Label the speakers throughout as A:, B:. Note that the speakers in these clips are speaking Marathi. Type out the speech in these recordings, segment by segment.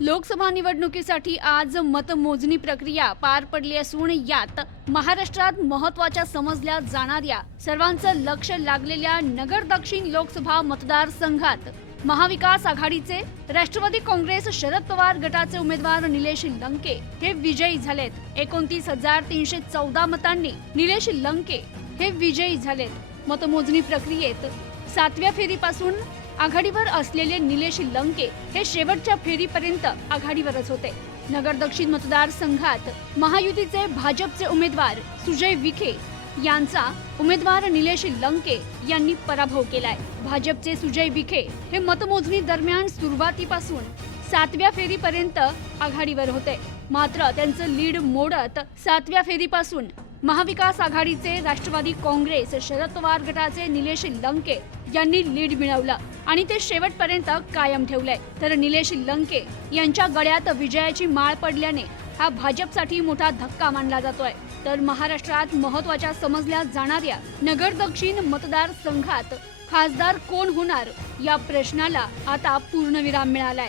A: लोकसभा निवडणुकीसाठी आज मतमोजणी प्रक्रिया पार पडली असून यात महाराष्ट्रात महत्त्वाच्या समजल्या जाणाऱ्या सर्वांचं लक्ष लागलेल्या नगर दक्षिण लोकसभा मतदारसंघात महाविकास आघाडीचे राष्ट्रवादी काँग्रेस शरद पवार गटाचे उमेदवार निलेश लंके हे विजयी झालेत. एकोणतीस हजार तीनशे चौदा मतांनी निलेश लंके हे विजयी झालेत. मतमोजणी प्रक्रियेत सातव्या फेरीपासून आघाडीवर असलेले निलेश लंके हे शेवटच्या फेरीपर्यंत आघाडीवरच होते. नगर दक्षिण मतदारसंघात महायुतीचे भाजपचे उमेदवार सुजय विखे यांचा उमेदवार निलेश लंके यांनी पराभव केलाय. भाजपचे सुजय विखे हे मतमोजणी दरम्यान सुरुवातीपासून सातव्या फेरीपर्यंत आघाडीवर होते. मात्र त्यांचं लीड मोडत सातव्या फेरीपासून महाविकास आघाडीचे राष्ट्रवादी काँग्रेस शरद पवार गटाचे निलेश लंके यांनी लीड मिळवलं आणि ते शेवटपर्यंत कायम ठेवलंय. तर निलेश लंके यांच्या गळ्यात विजयाची माळ पडल्याने हा भाजपसाठी मोठा धक्का मानला जातोय. तर महाराष्ट्रात महत्त्वाच्या समजल्या जाणाऱ्या नगर दक्षिण मतदारसंघात खासदार कोण होणार या प्रश्नाला आता पूर्णविराम मिळालाय.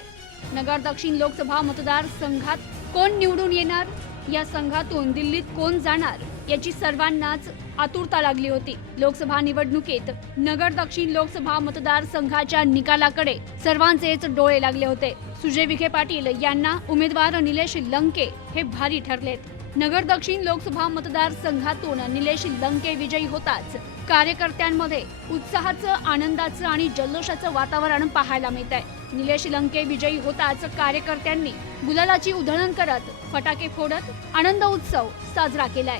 A: नगर दक्षिण लोकसभा मतदारसंघात कोण निवडून येणार? या संघातून दिल्लीत कोण जाणार? याची सर्वांनाच आतुरता लागली होती. लोकसभा निवडणुकीत नगर दक्षिण लोकसभा मतदारसंघाच्या निकालाकडे सर्वांचेच डोळे लागले होते. सुजय विखे पाटील यांना उमेदवार निलेश लंके हे भारी ठरलेत. नगर दक्षिण लोकसभा मतदारसंघातून निलेश लंके विजयी होताच. कार्यकर्त्यांमध्ये उत्साहाचं आनंदाचं आणि जल्लोषाचं वातावरण पाहायला मिळत आहे निलेश लंके विजयी होताच कार्यकर्त्यांनी गुलालाची उधळण करत फटाके फोडत आनंद उत्सव साजरा केलाय.